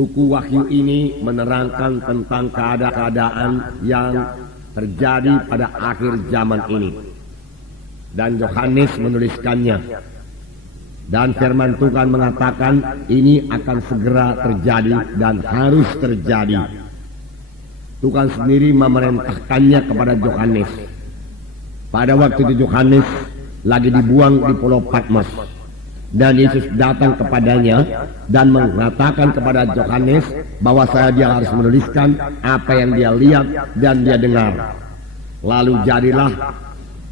Buku Wahyu ini menerangkan tentang keadaan yang terjadi pada akhir zaman ini. Dan Yohanes menuliskannya. Dan firman Tuhan mengatakan ini akan segera terjadi dan harus terjadi. Tuhan sendiri memerintahkannya kepada Yohanes. Pada waktu itu Yohanes lagi dibuang di Pulau Patmos. Dan Yesus datang kepadanya dan mengatakan kepada Yohanes bahwa dia harus menuliskan apa yang dia lihat dan dia dengar. Lalu jadilah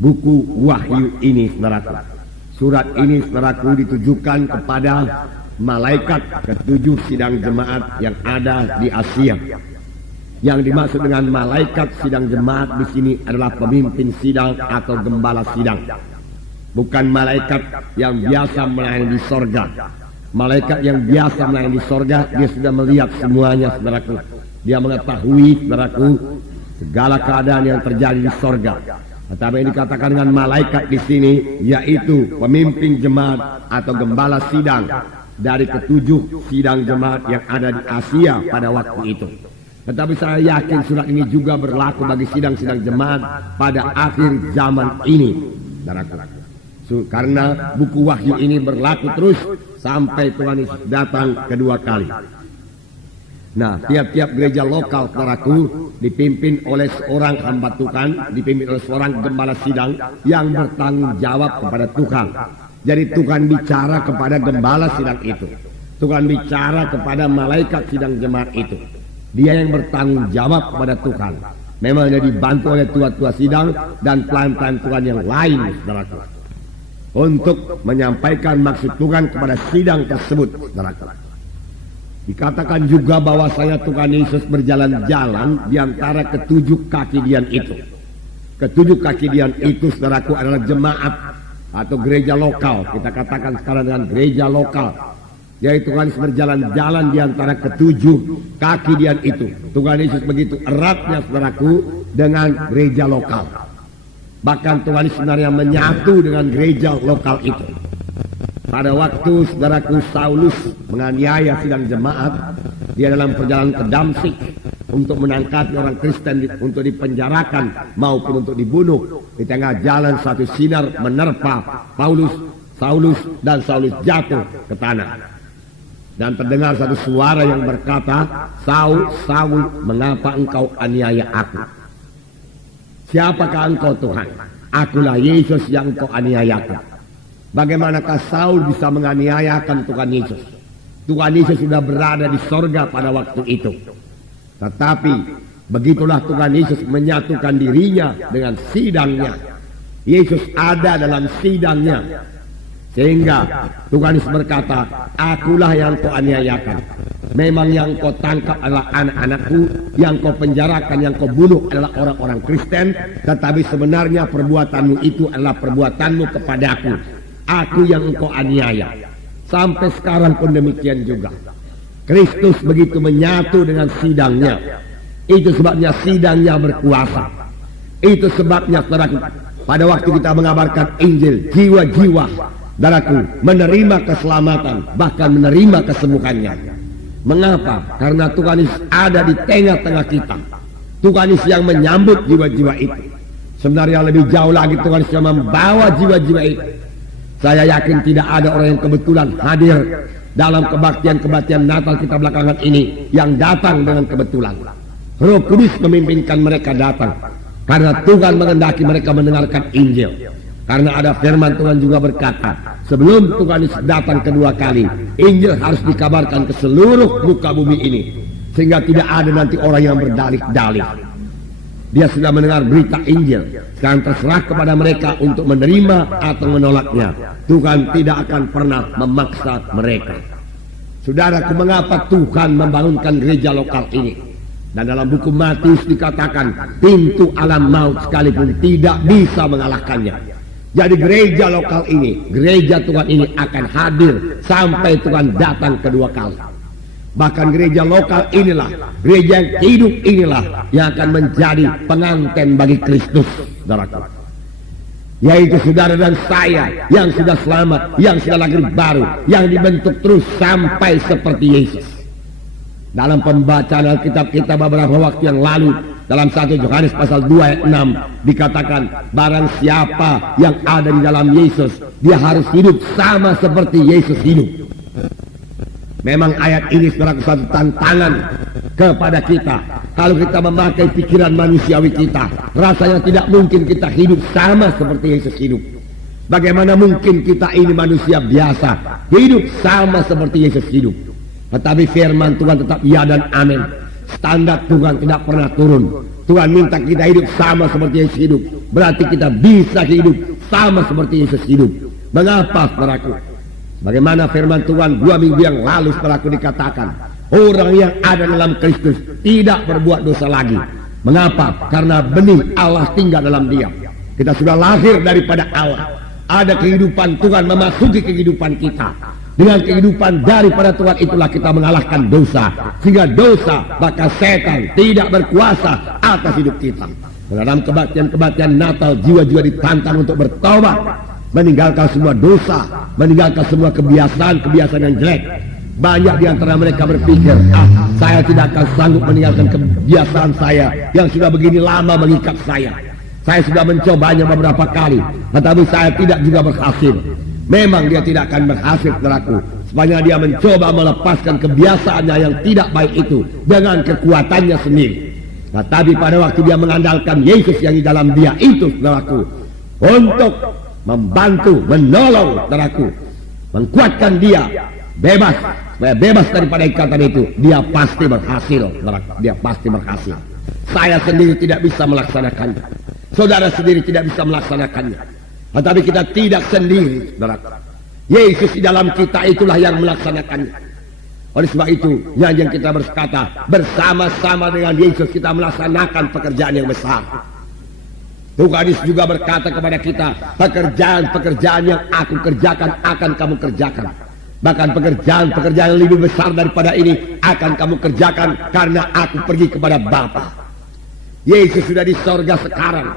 buku Wahyu ini, saudaraku. Surat ini, saudaraku, ditujukan kepada malaikat ketujuh sidang jemaat yang ada di Asia. Yang dimaksud dengan malaikat sidang jemaat di sini adalah pemimpin sidang atau gembala sidang. Bukan malaikat yang biasa melayani di sorga. Malaikat yang biasa melayani di sorga, dia sudah melihat semuanya, saudaraku. Dia mengetahui, saudaraku, segala keadaan yang terjadi di sorga. Tetapi yang dikatakan dengan malaikat di sini, yaitu pemimpin jemaat atau gembala sidang dari ketujuh sidang jemaat yang ada di Asia pada waktu itu. Tetapi saya yakin surat ini juga berlaku bagi sidang-sidang jemaat pada akhir zaman ini, saudaraku. Karena buku Wahyu ini berlaku terus sampai Tuhan Yesus datang kedua kali. Nah, tiap-tiap gereja lokal, saudaraku, dipimpin oleh seorang hamba Tuhan, dipimpin oleh seorang gembala sidang yang bertanggung jawab kepada Tuhan. Jadi Tuhan bicara kepada gembala sidang itu. Tuhan bicara kepada malaikat sidang jemaat itu. Dia yang bertanggung jawab kepada Tuhan. Memang dia dibantu oleh tua-tua sidang dan pelayan-pelayan Tuhan yang lain, saudaraku, untuk menyampaikan maksud Tuhan kepada sidang tersebut, saudaraku. Dikatakan juga bahwasanya Tuhan Yesus berjalan-jalan di antara ketujuh kaki dian itu. Ketujuh kaki dian itu, saudaraku, adalah jemaat atau gereja lokal. Kita katakan sekarang dengan gereja lokal. Yaitu Tuhan Yesus berjalan-jalan di antara ketujuh kaki dian itu. Tuhan Yesus begitu eratnya, saudaraku, dengan gereja lokal. Bahkan Tuhan Yesus sebenarnya menyatu dengan gereja lokal itu. Pada waktu, saudaraku, Saulus menganiaya sidang jemaat, dia dalam perjalanan ke Damsyik untuk menangkap orang Kristen untuk dipenjarakan maupun untuk dibunuh. Di tengah jalan satu sinar menerpa Saulus, dan Saulus jatuh ke tanah. Dan terdengar satu suara yang berkata, "Saul, Saul, mengapa engkau aniaya aku? Siapakah engkau, Tuhan? Akulah Yesus yang engkau aniayakan." Bagaimanakah Saul bisa menganiayakan Tuhan Yesus? Tuhan Yesus sudah berada di sorga pada waktu itu. Tetapi begitulah Tuhan Yesus menyatukan dirinya dengan sidangnya. Yesus ada dalam sidangnya. Sehingga Tuhan Yesus berkata, "Akulah yang kau aniayakan. Memang yang kau tangkap adalah anak-anakku, yang kau penjarakan, yang kau bunuh adalah orang-orang Kristen. Tetapi sebenarnya perbuatanmu itu adalah perbuatanmu kepadaku. Aku yang engkau aniaya." Sampai sekarang pun demikian juga. Kristus begitu menyatu dengan sidangnya. Itu sebabnya sidangnya berkuasa. Itu sebabnya, saudaraku, pada waktu kita mengabarkan Injil, jiwa-jiwa, saudaraku, menerima keselamatan, bahkan menerima kesembuhannya. Mengapa? Karena Tuhan Yesus ada di tengah-tengah kita. Tuhan Yesus yang menyambut jiwa-jiwa itu. Sebenarnya lebih jauh lagi, Tuhan Yesus yang membawa jiwa-jiwa itu. Saya yakin tidak ada orang yang kebetulan hadir dalam kebaktian-kebaktian Natal kita belakangan ini yang datang dengan kebetulan. Roh Kudus memimpinkan mereka datang karena Tuhan menghendaki mereka mendengarkan Injil. Karena ada firman Tuhan juga berkata, sebelum Tuhan Yesus datang kedua kali, Injil harus dikabarkan ke seluruh muka bumi ini, sehingga tidak ada nanti orang yang berdalih-dalih. Dia sudah mendengar berita Injil. Sekarang terserah kepada mereka untuk menerima atau menolaknya. Tuhan tidak akan pernah memaksa mereka. Saudaraku, mengapa Tuhan membangunkan gereja lokal ini? Dan dalam buku Matius dikatakan, pintu alam maut sekalipun tidak bisa mengalahkannya. Jadi gereja lokal ini, gereja Tuhan ini akan hadir sampai Tuhan datang kedua kali. Bahkan gereja lokal inilah, gereja yang hidup inilah yang akan menjadi pengantin bagi Kristus, saudaraku. Yaitu saudara dan saya yang sudah selamat, yang sudah lahir baru, yang dibentuk terus sampai seperti Yesus. Dalam pembacaan Alkitab kita beberapa waktu yang lalu, dalam 1 Yohanes pasal 2 ayat 6 dikatakan, barang siapa yang ada di dalam Yesus, dia harus hidup sama seperti Yesus hidup. Memang ayat ini sebagai satu tantangan kepada kita. Kalau kita memakai pikiran manusiawi kita, rasanya tidak mungkin kita hidup sama seperti Yesus hidup. Bagaimana mungkin kita ini manusia biasa hidup sama seperti Yesus hidup? Tetapi firman Tuhan tetap ya dan amin. Standar Tuhan tidak pernah turun. Tuhan minta kita hidup sama seperti Yesus hidup. Berarti kita bisa hidup sama seperti Yesus hidup. Mengapa, saudaraku? Bagaimana firman Tuhan 2 minggu yang lalu saudaraku dikatakan, orang yang ada dalam Kristus tidak berbuat dosa lagi. Mengapa? Karena benih Allah tinggal dalam dia. Kita sudah lahir daripada Allah. Ada kehidupan Tuhan memasuki kehidupan kita. Dengan kehidupan daripada Tuhan itulah kita mengalahkan dosa. Sehingga dosa, maka setan tidak berkuasa atas hidup kita. Dalam kebaktian-kebaktian Natal, jiwa-jiwa ditantang untuk bertobat, meninggalkan semua dosa, meninggalkan semua kebiasaan-kebiasaan yang jelek. Banyak di antara mereka berpikir, saya tidak akan sanggup meninggalkan kebiasaan saya yang sudah begini lama mengikat saya. Saya sudah mencobanya beberapa kali, tetapi saya tidak juga berhasil. Memang dia tidak akan berhasil, saudaraku, sepanjang dia mencoba melepaskan kebiasaannya yang tidak baik itu dengan kekuatannya sendiri. Nah, tapi pada waktu dia mengandalkan Yesus yang di dalam dia itu, saudaraku, untuk membantu, menolong, saudaraku, menguatkan dia bebas, supaya bebas daripada ikatan itu, dia pasti berhasil, saudaraku. Dia pasti berhasil. Saya sendiri tidak bisa melaksanakannya. Saudara sendiri tidak bisa melaksanakannya. Tetapi kita tidak sendiri, saudara. Yesus di dalam kita itulah yang melaksanakannya. Oleh sebab itu, yang kita berkata, bersama-sama dengan Yesus kita melaksanakan pekerjaan yang besar. Tuhan Yesus juga berkata kepada kita, pekerjaan-pekerjaan yang aku kerjakan akan kamu kerjakan. Bahkan pekerjaan-pekerjaan yang lebih besar daripada ini akan kamu kerjakan karena aku pergi kepada Bapa. Yesus sudah di sorga sekarang,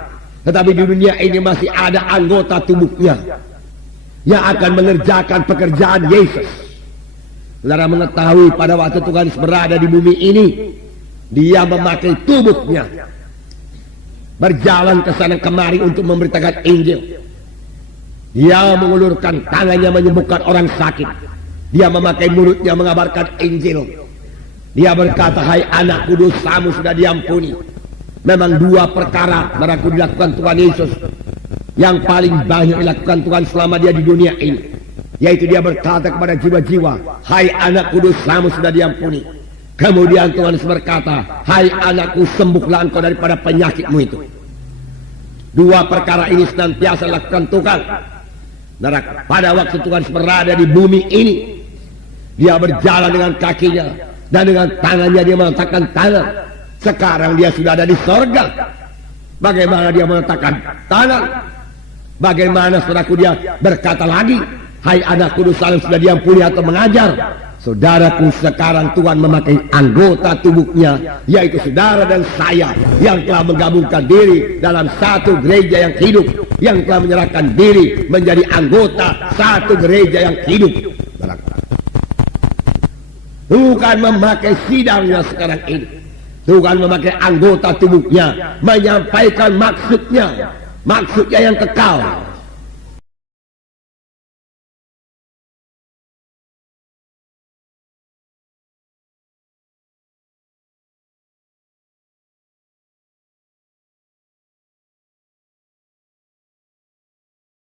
tetapi di dunia ini masih ada anggota tubuhnya yang akan mengerjakan pekerjaan Yesus. Saudara mengetahui pada waktu Tuhan Yesus berada di bumi ini, dia memakai tubuhnya berjalan ke sana kemari untuk memberitakan Injil. Dia mengulurkan tangannya menyembuhkan orang sakit. Dia memakai mulutnya mengabarkan Injil. Dia berkata, hai anakku, dosamu sudah diampuni. Memang 2 perkara yang dilakukan Tuhan Yesus yang paling banyak dilakukan Tuhan selama dia di dunia ini, yaitu dia berkata kepada jiwa-jiwa, hai anakku, dosamu sudah diampuni. Kemudian Tuhan Yesus berkata, hai anakku, sembuhlah engkau daripada penyakitmu itu. 2 perkara ini senantiasa dilakukan Tuhan. Pada waktu Tuhan Yesus berada di bumi ini, dia berjalan dengan kakinya dan dengan tangannya dia meletakkan tangan. Sekarang dia sudah ada di sorga. Bagaimana dia meletakkan tangan? Bagaimana, saudaraku, dia berkata lagi, hai anakku, dosamu sudah diampuni atau mengajar? Saudaraku, sekarang Tuhan memakai anggota tubuhnya, yaitu saudara dan saya, yang telah menggabungkan diri dalam satu gereja yang hidup, yang telah menyerahkan diri menjadi anggota satu gereja yang hidup. Bukan memakai sidangnya sekarang ini. Tuhan memakai anggota tubuhnya menyampaikan maksudnya yang kekal,